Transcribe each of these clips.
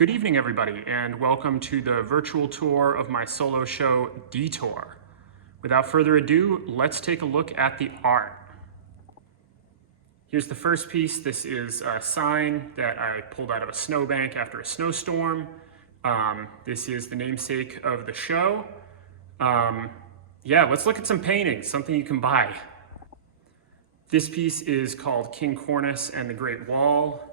Good evening, everybody, and welcome to the virtual tour of my solo show, DETOUR. Without further ado, let's take a look at the art. Here's the first piece. This is a sign that I pulled out of a snowbank after a snowstorm. This is the namesake of the show. Let's look at some paintings, something you can buy. This piece is called King Cornice and the Great Wall.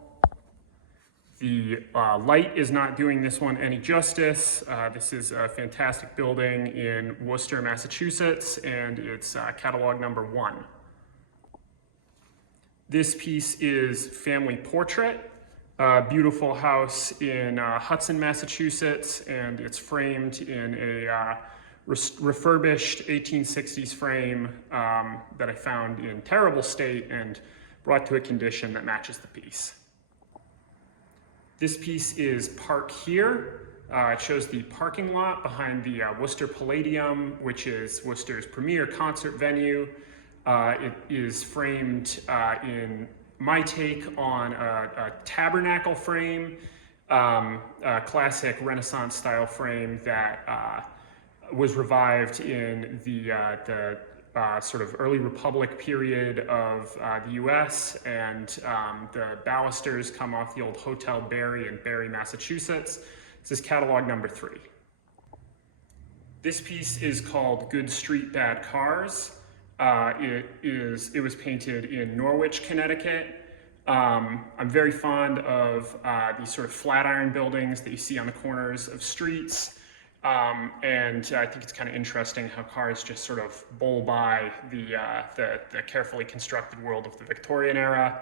The light is not doing this one any justice. This is a fantastic building in Worcester, Massachusetts, and it's catalog number 1. This piece is Family Portrait, a beautiful house in Hudson, Massachusetts, and it's framed in a refurbished 1860s frame that I found in terrible state and brought to a condition that matches the piece. This piece is Park Here. It shows the parking lot behind the Worcester Palladium, which is Worcester's premier concert venue. It is framed in my take on a tabernacle frame, a classic Renaissance style frame that was revived in the sort of early Republic period of the US, and the balusters come off the old Hotel Barry in Barry, Massachusetts. This is catalog number 3. This piece is called Good Street, Bad Cars. It was painted in Norwich, Connecticut. I'm very fond of these sort of flat iron buildings that you see on the corners of streets. And I think it's kind of interesting how cars just sort of bowl by the carefully constructed world of the Victorian era.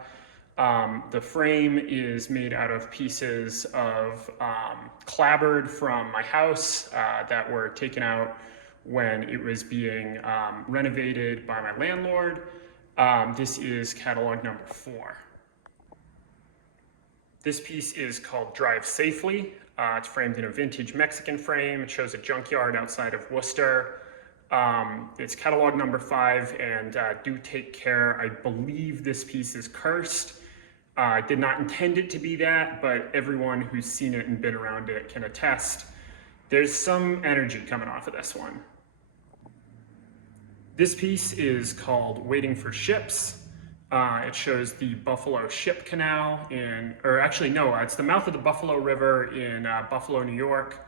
The frame is made out of pieces of clapboard from my house that were taken out when it was being renovated by my landlord. This is catalog number 4. This piece is called Drive Safely. It's framed in a vintage Mexican frame. It shows a junkyard outside of Worcester. It's catalog number 5, and do take care. I believe this piece is cursed. I did not intend it to be that, but everyone who's seen it and been around it can attest. There's some energy coming off of this one. This piece is called Waiting for Ships. It shows the Buffalo Ship Canal it's the mouth of the Buffalo River in Buffalo, New York.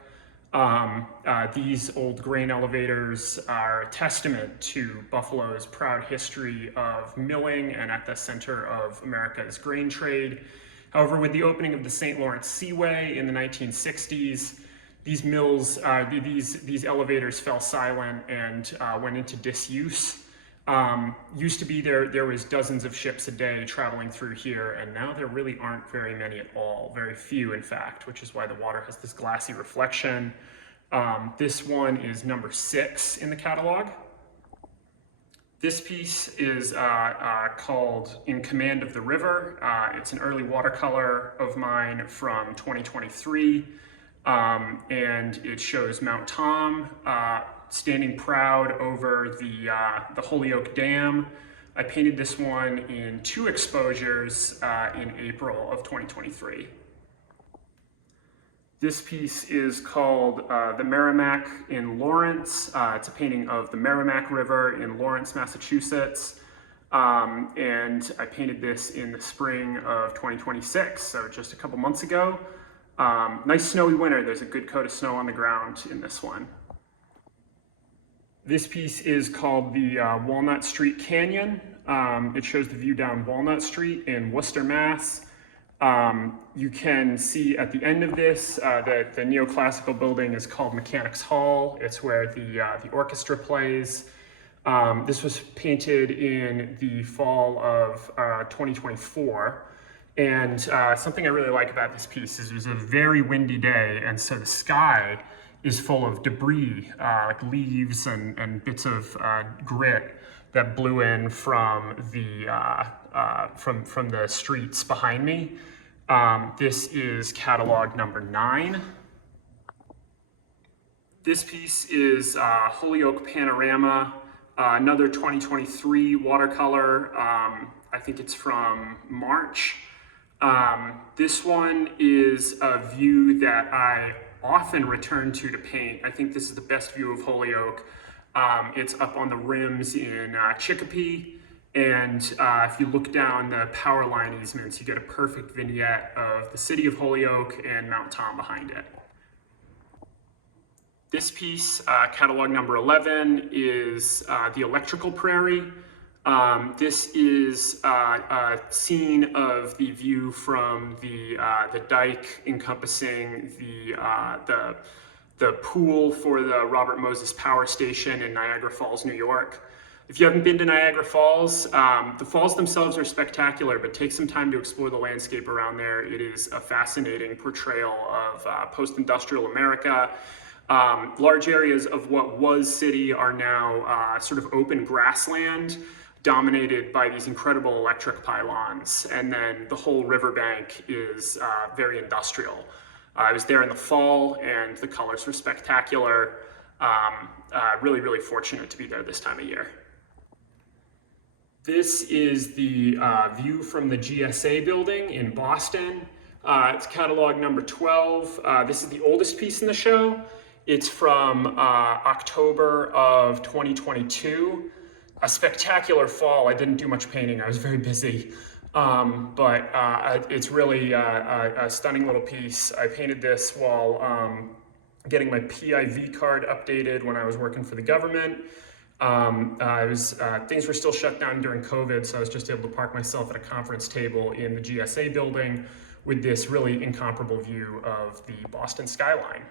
These old grain elevators are a testament to Buffalo's proud history of milling and at the center of America's grain trade. However, with the opening of the St. Lawrence Seaway in the 1960s, these mills, these elevators fell silent and went into disuse. Used to be there was dozens of ships a day traveling through here, and now there really aren't very many at all, very few in fact, which is why the water has this glassy reflection. This one is number 6 in the catalog. This piece is called In Command of the River. It's an early watercolor of mine from 2023, and it shows Mount Tom standing proud over the Holyoke Dam. I painted this one in 2 exposures in April of 2023. This piece is called The Merrimack in Lawrence. It's a painting of the Merrimack River in Lawrence, Massachusetts. And I painted this in the spring of 2026, so just a couple months ago. Nice snowy winter. There's a good coat of snow on the ground in this one. This piece is called the Walnut Street Canyon. It shows the view down Walnut Street in Worcester, Mass. You can see at the end of this that the neoclassical building is called Mechanics Hall. It's where the orchestra plays. This was painted in the fall of 2024. And something I really like about this piece is it was a very windy day, and so the sky is full of debris, like leaves and bits of grit that blew in from the streets behind me. This is catalog number 9. This piece is Holyoke Panorama, another 2023 watercolor. I think it's from March. This one is a view that I often return to paint. I think this is the best view of Holyoke. It's up on the rims in Chicopee, and if you look down the power line easements, you get a perfect vignette of the city of Holyoke and Mount Tom behind it. This piece, catalog number 11, is the electrical prairie. This is a scene of the view from the dike encompassing the pool for the Robert Moses Power Station in Niagara Falls, New York. If you haven't been to Niagara Falls, the falls themselves are spectacular, but take some time to explore the landscape around there. It is a fascinating portrayal of post-industrial America. Large areas of what was city are now sort of open grassland, dominated by these incredible electric pylons, and then the whole riverbank is very industrial. I was there in the fall, and the colors were spectacular. Really, really fortunate to be there this time of year. This is the view from the GSA building in Boston. It's catalog number 12. This is the oldest piece in the show. It's from October of 2022. A spectacular fall. I didn't do much painting. I was very busy. But it's really a stunning little piece. I painted this while getting my PIV card updated when I was working for the government. Things were still shut down during COVID, so I was just able to park myself at a conference table in the GSA building with this really incomparable view of the Boston skyline.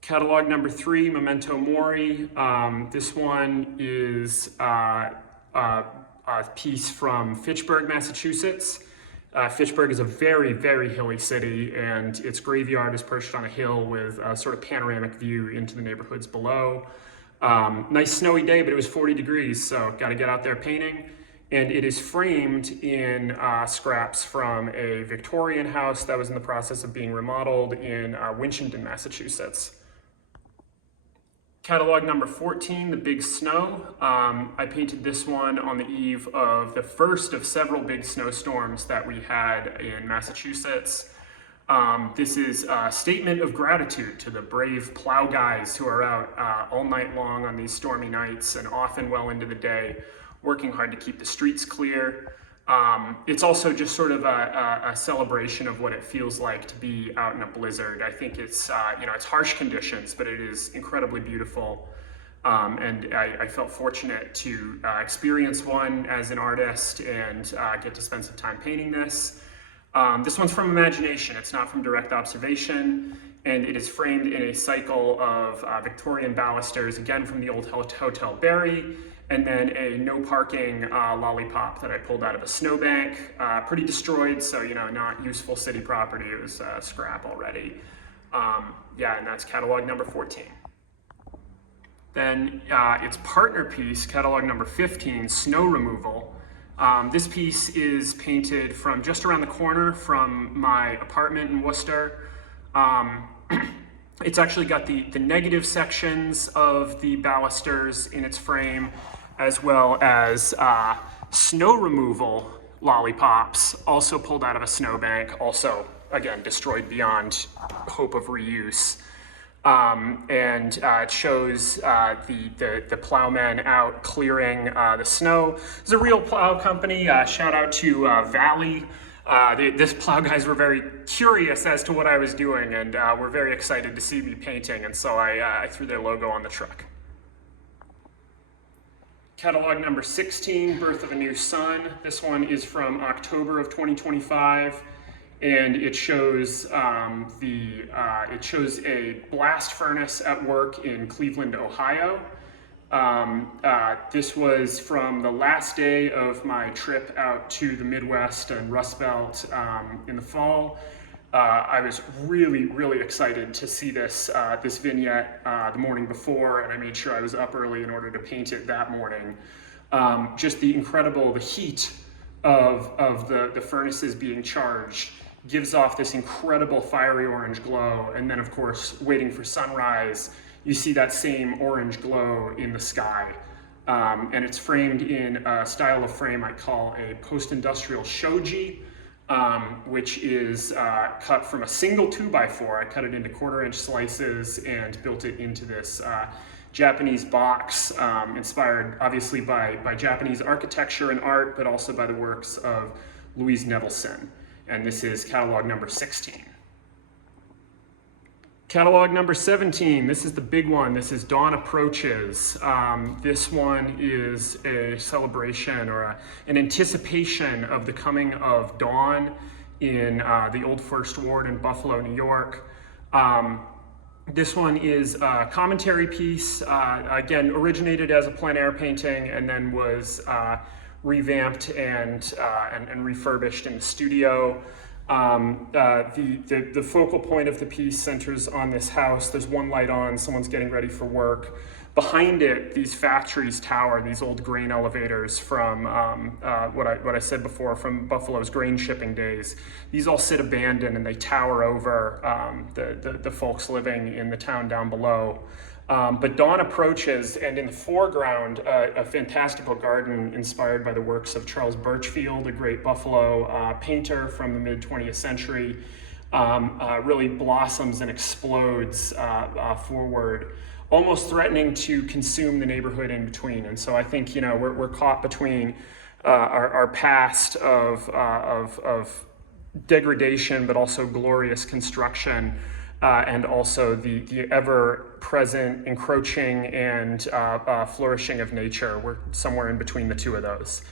Catalog number 3, Memento Mori. This one is a piece from Fitchburg, Massachusetts. Fitchburg is a very, very hilly city, and its graveyard is perched on a hill with a sort of panoramic view into the neighborhoods below. Nice snowy day, but it was 40 degrees, so got to get out there painting. And it is framed in scraps from a Victorian house that was in the process of being remodeled in Winchendon, Massachusetts. Catalog number 14, The Big Snow. I painted this one on the eve of the first of several big snowstorms that we had in Massachusetts. This is a statement of gratitude to the brave plow guys who are out all night long on these stormy nights and often well into the day, working hard to keep the streets clear. It's also just sort of a celebration of what it feels like to be out in a blizzard. I think it's, it's harsh conditions, but it is incredibly beautiful. And I felt fortunate to experience one as an artist and get to spend some time painting this. This one's from imagination, it's not from direct observation, and it is framed in a cycle of Victorian balusters, again from the old Hotel Barry, and then a no parking lollipop that I pulled out of a snowbank. Pretty destroyed, so not useful city property, it was scrap already. And that's catalog number 14. Then its partner piece, catalog number 15, Snow Removal. This piece is painted from just around the corner from my apartment in Worcester. It's actually got the negative sections of the balusters in its frame, as well as snow removal lollipops, also pulled out of a snowbank, also, again, destroyed beyond hope of reuse. It shows the plowmen out clearing the snow. It's a real plow company. Shout out to Valley. This plow guys were very curious as to what I was doing, and were very excited to see me painting, and so I threw their logo on the truck. Catalog number 16, Birth of a New Sun. This one is from October of 2025. And it shows a blast furnace at work in Cleveland, Ohio. This was from the last day of my trip out to the Midwest and Rust Belt in the fall. I was really, really excited to see this vignette the morning before, and I made sure I was up early in order to paint it that morning. Just the heat of the furnaces being charged gives off this incredible fiery orange glow, and then of course, waiting for sunrise, you see that same orange glow in the sky. And it's framed in a style of frame I call a post-industrial shoji, which is cut from a single 2x4. I cut it into 1/4-inch slices and built it into this Japanese box, inspired obviously by Japanese architecture and art, but also by the works of Louise Nevelson. And this is catalog number 16. Catalog number 17, this is the big one. This is Dawn Approaches. This one is a celebration or an anticipation of the coming of dawn in the Old First Ward in Buffalo, New York. This one is a commentary piece, again, originated as a plein air painting and then was revamped and refurbished in the studio. The focal point of the piece centers on this house. There's one light on, someone's getting ready for work. Behind it, these factories tower, these old grain elevators from what I said before, from Buffalo's grain shipping days. These all sit abandoned and they tower over the folks living in the town down below. But dawn approaches, and in the foreground, a fantastical garden inspired by the works of Charles Birchfield, a great Buffalo painter from the mid-20th century, really blossoms and explodes forward, almost threatening to consume the neighborhood in between. And so I think, you know, we're caught between our past of degradation, but also glorious construction, and also the ever-present encroaching and flourishing of nature. We're somewhere in between the two of those.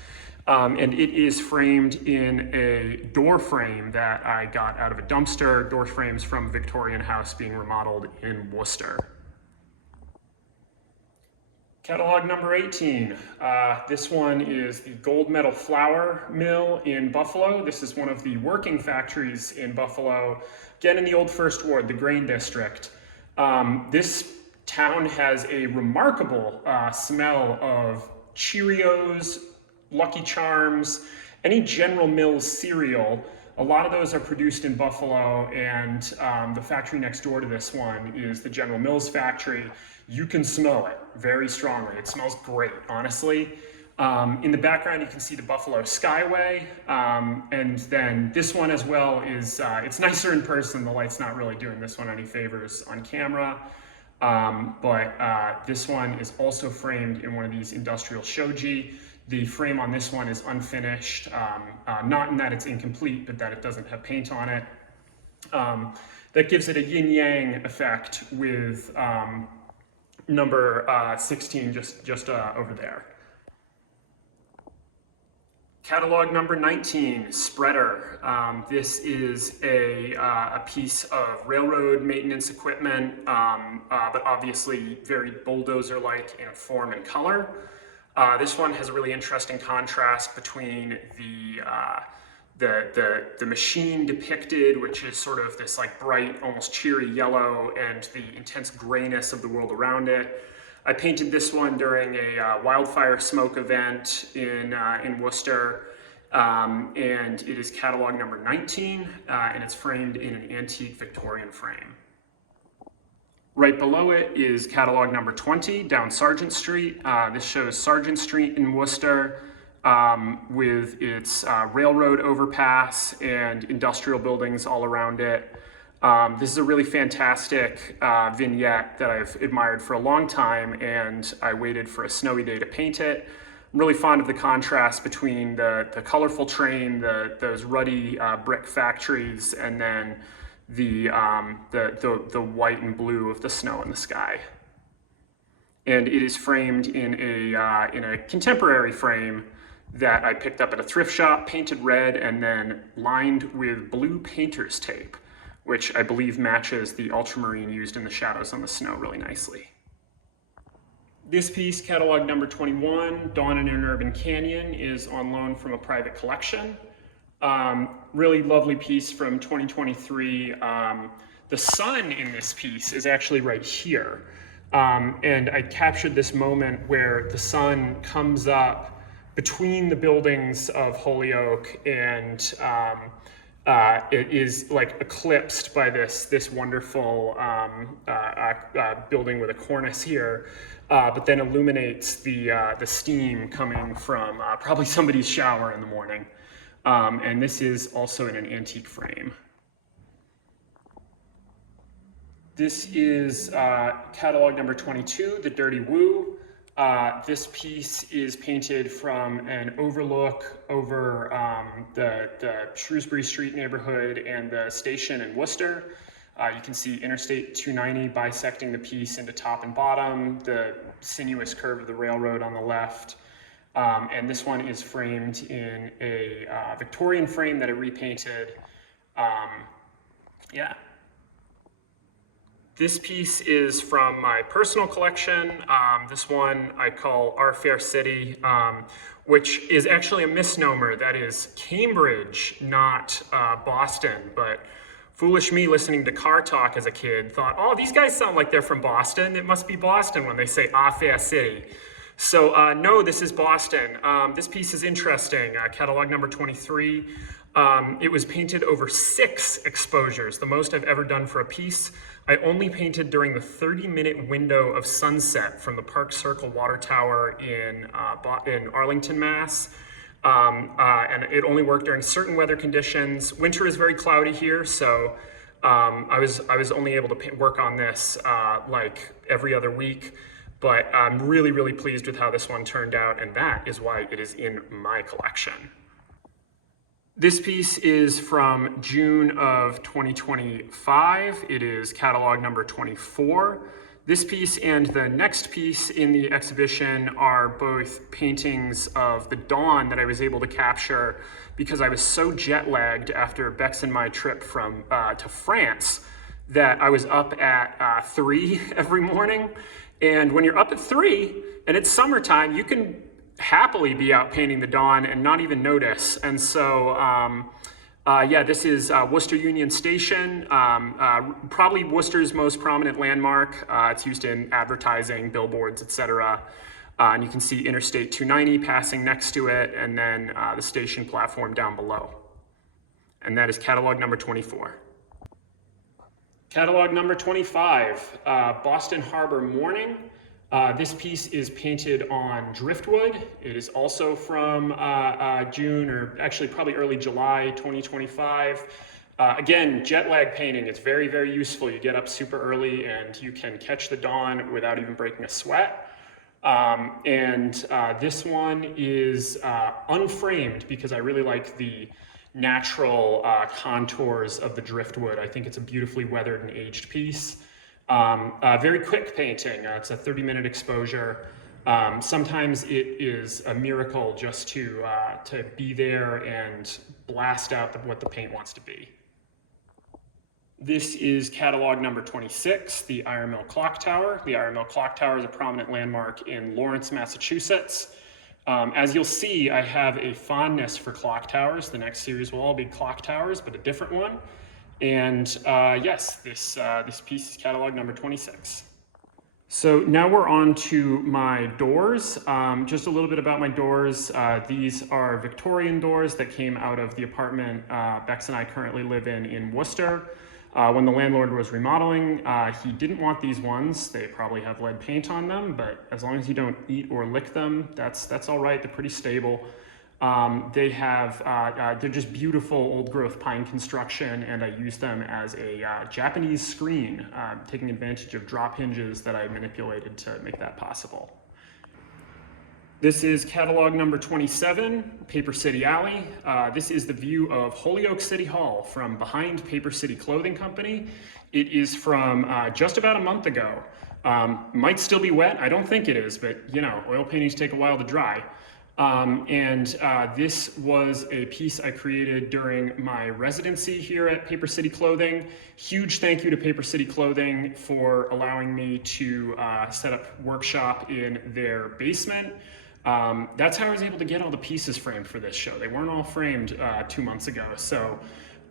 And it is framed in a door frame that I got out of a dumpster, door frames from a Victorian house being remodeled in Worcester. Catalog number 18. This one is the Gould Metal Flour Mill in Buffalo. This is one of the working factories in Buffalo, again in the Old First Ward, the grain district. This town has a remarkable smell of Cheerios, Lucky Charms, any General Mills cereal. A lot of those are produced in Buffalo, and the factory next door to this one is the General Mills factory. You can smell it very strongly. It smells great, honestly. In the background, you can see the Buffalo Skyway, and then this one as well is, it's nicer in person. The light's not really doing this one any favors on camera, but this one is also framed in one of these industrial shoji. The frame on this one is unfinished, not in that it's incomplete, but that it doesn't have paint on it. That gives it a yin-yang effect with number 16 just over there. Catalog number 19, Spreader. This is a piece of railroad maintenance equipment, but obviously very bulldozer-like in form and color. This one has a really interesting contrast between the machine depicted, which is sort of this like bright, almost cheery yellow, and the intense grayness of the world around it. I painted this one during a wildfire smoke event in Worcester, and it is catalog number 19, and it's framed in an antique Victorian frame. Right below it is catalog number 20, down Sargent Street. This shows Sargent Street in Worcester with its railroad overpass and industrial buildings all around it. This is a really fantastic vignette that I've admired for a long time, and I waited for a snowy day to paint it. I'm really fond of the contrast between the colorful train, those ruddy brick factories, and then the white and blue of the snow in the sky. And it is framed in a contemporary frame that I picked up at a thrift shop, painted red, and then lined with blue painter's tape, which I believe matches the ultramarine used in the shadows on the snow really nicely. This piece, catalog number 21, Dawn in an Urban Canyon, is on loan from a private collection. Really lovely piece from 2023. The sun in this piece is actually right here. And I captured this moment where the sun comes up between the buildings of Holyoke and it is like eclipsed by this wonderful building with a cornice here, but then illuminates the steam coming from probably somebody's shower in the morning. And this is also in an antique frame. This is catalog number 22, The Dirty Woo. This piece is painted from an overlook over the Shrewsbury Street neighborhood and the station in Worcester. You can see Interstate 290 bisecting the piece into top and bottom, the sinuous curve of the railroad on the left. And this one is framed in a Victorian frame that I repainted. Yeah. This piece is from my personal collection. This one I call Our Fair City, which is actually a misnomer. That is Cambridge, not Boston. But foolish me, listening to Car Talk as a kid, thought, oh, these guys sound like they're from Boston. It must be Boston when they say Our Fair City. So no, this is Boston. This piece is interesting. Catalog number 23. It was painted over 6 exposures, the most I've ever done for a piece. I only painted during the 30-minute window of sunset from the Park Circle Water Tower in Arlington, Mass. And it only worked during certain weather conditions. Winter is very cloudy here, so I was only able to work on this like every other week. But I'm really, really pleased with how this one turned out, and that is why it is in my collection. This piece is from June of 2025. It is catalog number 24. This piece and the next piece in the exhibition are both paintings of the dawn that I was able to capture because I was so jet lagged after Bex and my trip to France that I was up at 3 every morning. And when you're up at 3 and it's summertime, you can happily be out painting the dawn and not even notice. And so, yeah, this is Worcester Union Station, probably Worcester's most prominent landmark. It's used in advertising, billboards, etc. And you can see Interstate 290 passing next to it, and then the station platform down below. And that is catalog number 24. Catalog number 25, Boston Harbor Morning. This piece is painted on driftwood. It is also from June, or actually probably early July 2025. Again, jet lag painting is very, very useful. You get up super early and you can catch the dawn without even breaking a sweat. This one is unframed because I really like the natural contours of the driftwood. I think it's a beautifully weathered and aged piece. Very quick painting. It's a 30-minute exposure. Sometimes it is a miracle just to be there and blast out what the paint wants to be. This is catalog number 26, the Iron Mill Clock Tower. The Iron Mill Clock Tower is a prominent landmark in Lawrence, Massachusetts. As you'll see, I have a fondness for clock towers. The next series will all be clock towers, but a different one. And yes, this piece is catalog number 26. So now we're on to my doors. Just a little bit about my doors. These are Victorian doors that came out of the apartment Bex and I currently live in Worcester. When the landlord was remodeling, he didn't want these ones. They probably have lead paint on them, but as long as you don't eat or lick them, that's all right. They're pretty stable. They're just beautiful old growth pine construction, and I use them as a Japanese screen, taking advantage of drop hinges that I manipulated to make that possible. This is catalog number 27, Paper City Alley. This is the view of Holyoke City Hall from behind Paper City Clothing Company. It is from just about a month ago. Might still be wet, I don't think it is, but you know, oil paintings take a while to dry. This was a piece I created during my residency here at Paper City Clothing. Huge thank you to Paper City Clothing for allowing me to set up workshop in their basement. That's how I was able to get all the pieces framed for this show. They weren't all framed 2 months ago. So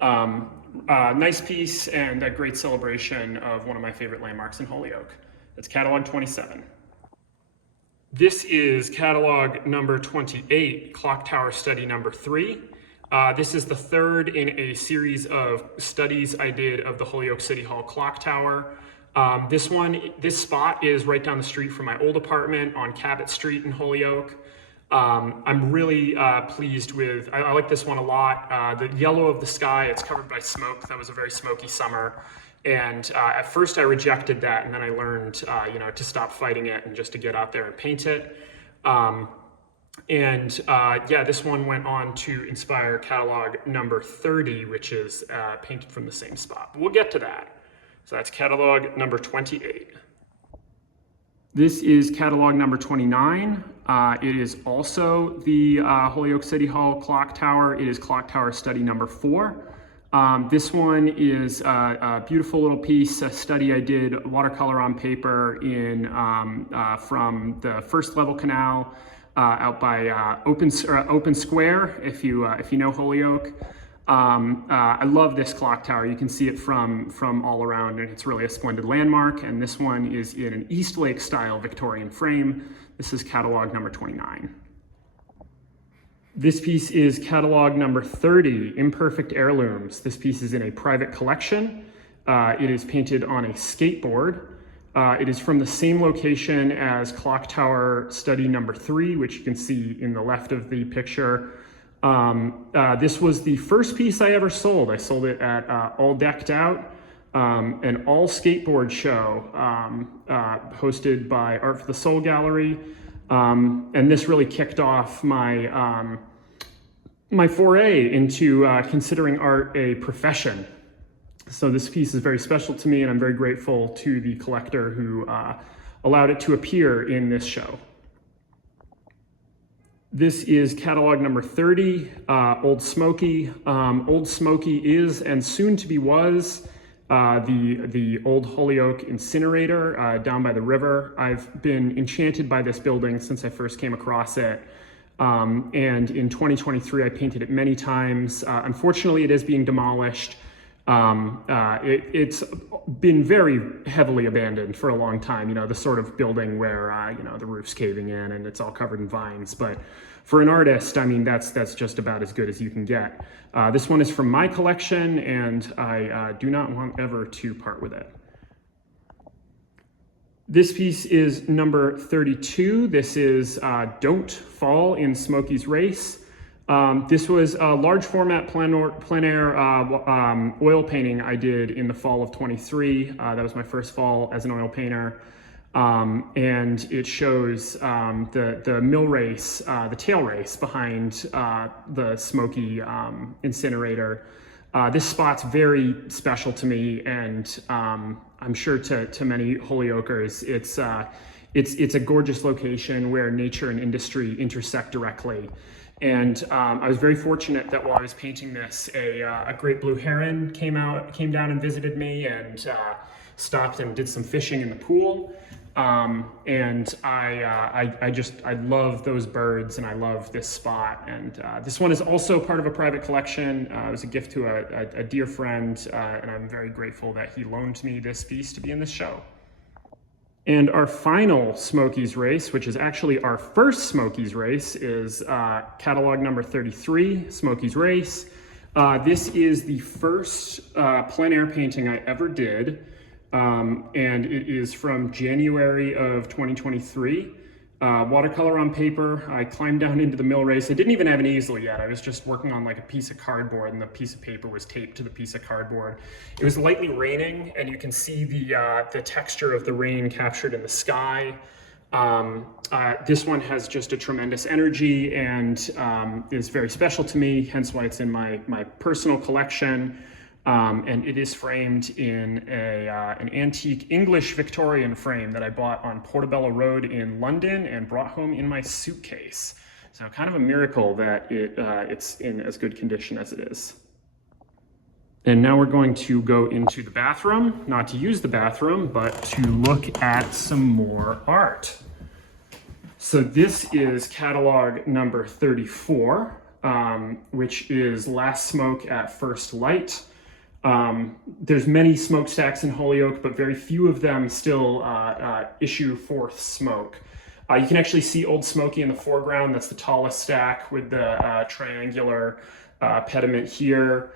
nice piece and a great celebration of one of my favorite landmarks in Holyoke. That's catalog 27. This is catalog number 28, Clock Tower Study number 3. This is the third in a series of studies I did of the Holyoke City Hall clock tower. This spot is right down the street from my old apartment on Cabot Street in Holyoke. I'm really pleased with, I like this one a lot. The yellow of the sky, it's covered by smoke. That was a very smoky summer. And at first I rejected that, and then I learned, to stop fighting it and just to get out there and paint it. This one went on to inspire catalog number 30, which is painted from the same spot. But we'll get to that. So that's catalog number 28. This is catalog number 29. It is also the Holyoke City Hall clock tower. It is clock tower study number 4. This one is a beautiful little piece, a study I did watercolor on paper from the first level canal out by Open Square, if you know Holyoke. I love this clock tower. You can see it from all around, and it's really a splendid landmark. And this one is in an Eastlake style Victorian frame. This is catalog number 29. This piece is catalog number 30, Imperfect Heirlooms. This piece is in a private collection. It is painted on a skateboard. It is from the same location as clock tower study number 3, which you can see in the left of the picture. This was the first piece I ever sold. I sold it at All Decked Out, an all skateboard show hosted by Art for the Soul Gallery. And this really kicked off my foray into considering art a profession. So this piece is very special to me, and I'm very grateful to the collector who allowed it to appear in this show. This is catalog number 30, Old Smoky. Old Smoky is, and soon to be was, the old Holyoke incinerator down by the river. I've been enchanted by this building since I first came across it. And in 2023, I painted it many times. Unfortunately, it is being demolished. It's been very heavily abandoned for a long time, the sort of building where, the roof's caving in and it's all covered in vines. But for an artist, I mean, that's just about as good as you can get. This one is from my collection, and I do not want ever to part with it. This piece is number 32. This is Don't Fall in Smokey's Race. This was a large format plein air oil painting I did in the fall of 23. That was my first fall as an oil painter. And it shows the mill race, the tail race behind the Smoky incinerator. This spot's very special to me, and I'm sure to many Holyokers, it's a gorgeous location where nature and industry intersect directly. And I was very fortunate that while I was painting this, a great blue heron came down and visited me and stopped and did some fishing in the pool. And I love those birds, and I love this spot. And this one is also part of a private collection. It was a gift to a dear friend, and I'm very grateful that he loaned me this piece to be in this show. And our final Smokies race, which is actually our first Smokies race, is catalog number 33, Smokies Race. This is the first plein air painting I ever did, and it is from January of 2023. Watercolor on paper. I climbed down into the mill race. I didn't even have an easel yet. I was just working on like a piece of cardboard, and the piece of paper was taped to the piece of cardboard. It was lightly raining, and you can see the texture of the rain captured in the sky. This one has just a tremendous energy and is very special to me, hence why it's in my personal collection. And it is framed in an antique English Victorian frame that I bought on Portobello Road in London and brought home in my suitcase. So kind of a miracle that it's in as good condition as it is. And now we're going to go into the bathroom, not to use the bathroom, but to look at some more art. So this is catalog number 34, which is Last Smoke at First Light. There's many smokestacks in Holyoke, but very few of them still issue forth smoke. You can actually see Old Smoky in the foreground. That's the tallest stack with the triangular pediment here.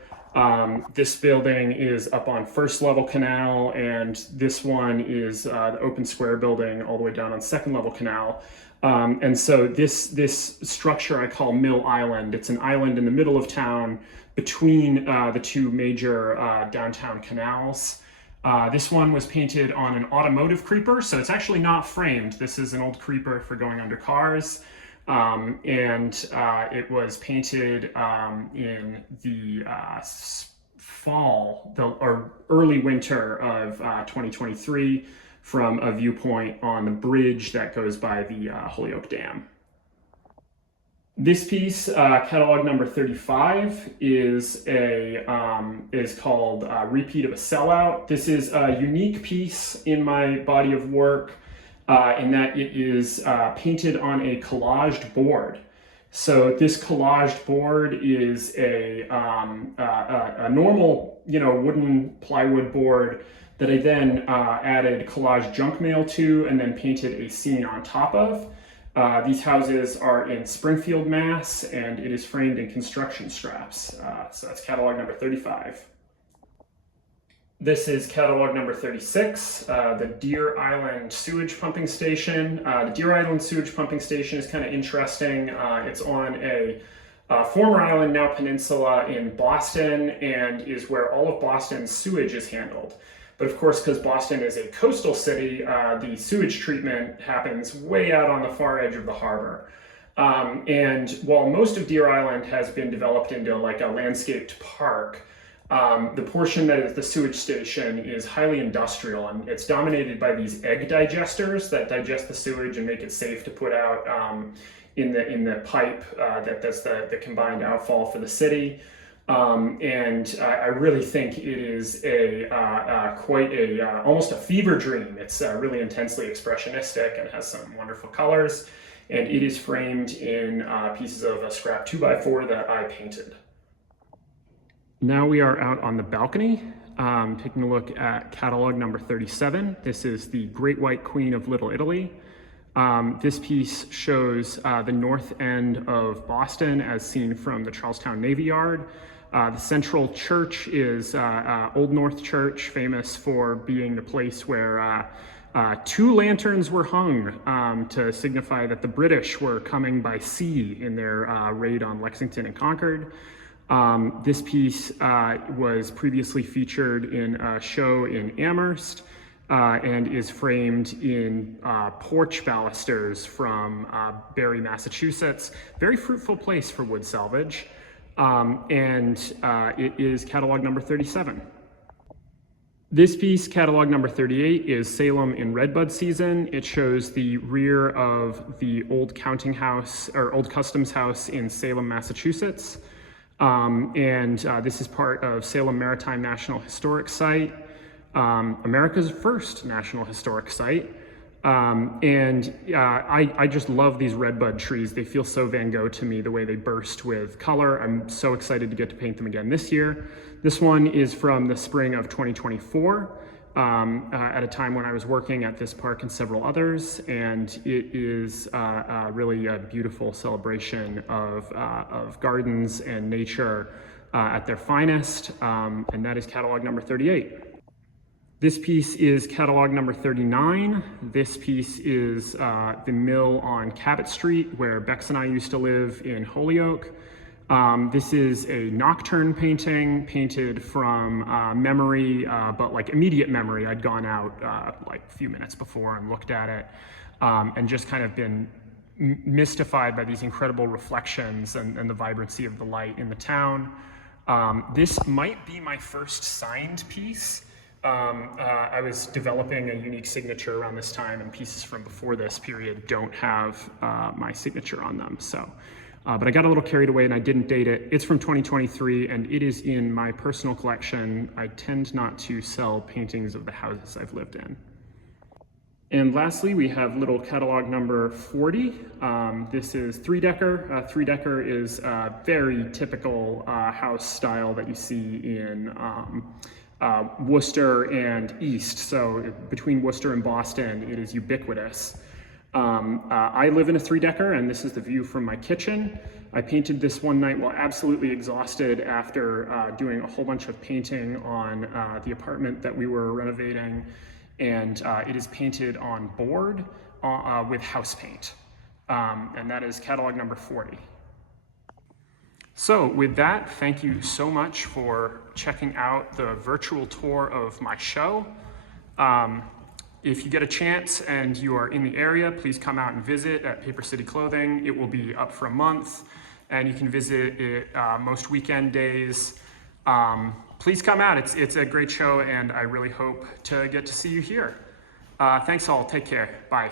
This building is up on First Level Canal, and this one is the open square building all the way down on Second Level Canal. And so this structure I call Mill Island. It's an island in the middle of town between the two major downtown canals. This one was painted on an automotive creeper, so it's actually not framed. This is an old creeper for going under cars. It was painted in the fall or early winter of 2023 from a viewpoint on the bridge that goes by the Holyoke Dam. This piece, catalog number 35, is called Repeat of a Sellout. This is a unique piece in my body of work in that it is painted on a collaged board. So this collaged board is a normal, wooden plywood board that I then added collage junk mail to and then painted a scene on top of. These houses are in Springfield, Mass, and it is framed in construction straps. So that's catalog number 35. This is catalog number 36, the Deer Island Sewage Pumping Station. The Deer Island Sewage Pumping Station is kind of interesting. It's on a former island, now peninsula in Boston, and is where all of Boston's sewage is handled. But of course, because Boston is a coastal city, the sewage treatment happens way out on the far edge of the harbor. And while most of Deer Island has been developed into like a landscaped park, the portion that is the sewage station is highly industrial, and it's dominated by these egg digesters that digest the sewage and make it safe to put out in the pipe that's the combined outfall for the city. I really think it is almost a fever dream. It's really intensely expressionistic and has some wonderful colors, and it is framed in pieces of a scrap 2x4 that I painted. Now we are out on the balcony, taking a look at catalog number 37. This is the Great White Queen of Little Italy. This piece shows the north end of Boston as seen from the Charlestown Navy Yard. The central church is Old North Church, famous for being the place where 2 lanterns were hung to signify that the British were coming by sea in their raid on Lexington and Concord. This piece was previously featured in a show in Amherst and is framed in porch balusters from Barre, Massachusetts. Very fruitful place for wood salvage. It is catalog number 37. This piece, catalog number 38, is Salem in redbud season. It shows the rear of the old counting house or old customs house in Salem, Massachusetts. This is part of Salem Maritime National Historic Site, America's first National Historic Site. I just love these redbud trees. They feel so Van Gogh to me, the way they burst with color. I'm so excited to get to paint them again this year. This one is from the spring of 2024, at a time when I was working at this park and several others, and it is really a beautiful celebration of gardens and nature at their finest, and that is catalog number 38. This piece is catalog number 39. This piece is the mill on Cabot Street, where Bex and I used to live in Holyoke. This is a nocturne painting, painted from memory, but like immediate memory. I'd gone out like a few minutes before and looked at it, and just kind of been mystified by these incredible reflections and the vibrancy of the light in the town. This might be my first signed piece. I was developing a unique signature around this time, and pieces from before this period don't have my signature on them. But I got a little carried away and I didn't date it. It's from 2023 and it is in my personal collection. I tend not to sell paintings of the houses I've lived in. And lastly, we have little catalog number 40. This is three-decker. Three-decker is a very typical house style that you see in Worcester and East. So between Worcester and Boston, it is ubiquitous. I live in a 3-decker, and this is the view from my kitchen. I painted this one night while absolutely exhausted after doing a whole bunch of painting on the apartment that we were renovating, and it is painted on board with house paint, and that is catalog number 40. So with that, thank you so much for checking out the virtual tour of my show. If you get a chance and you are in the area, please come out and visit at Paper City Clothing. It will be up for a month, and you can visit it most weekend days. Please come out. It's a great show, and I really hope to get to see you here. Thanks all. Take care. Bye.